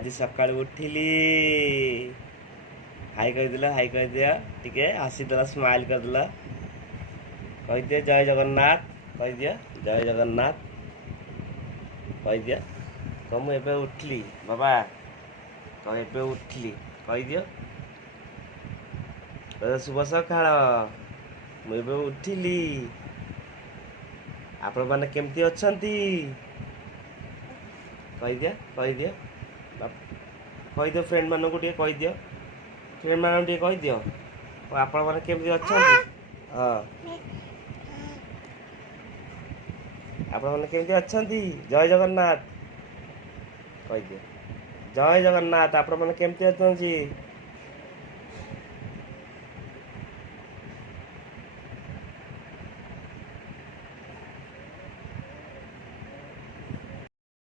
आज सकाळू उठिली हाई कह दिया टिके हसी देला स्माइल कर देला कह दिया जय जगन्नाथ कह दिया जय जगन्नाथ कह दिया कह मु एबे उठली बाबा कह एबे उठली कह दियो शुभ सकाळ मु एबे उठिली आपण माने केमती अछंती कह दियो फ्रेंड मानू टे कह दियो फ्रेंड मानू टे कह दियो आपण माने केमती अछंती हां आपण माने केमती अछंती जय जगन्नाथ कह दियो जय जगन्नाथ आपण माने केमती अछंती।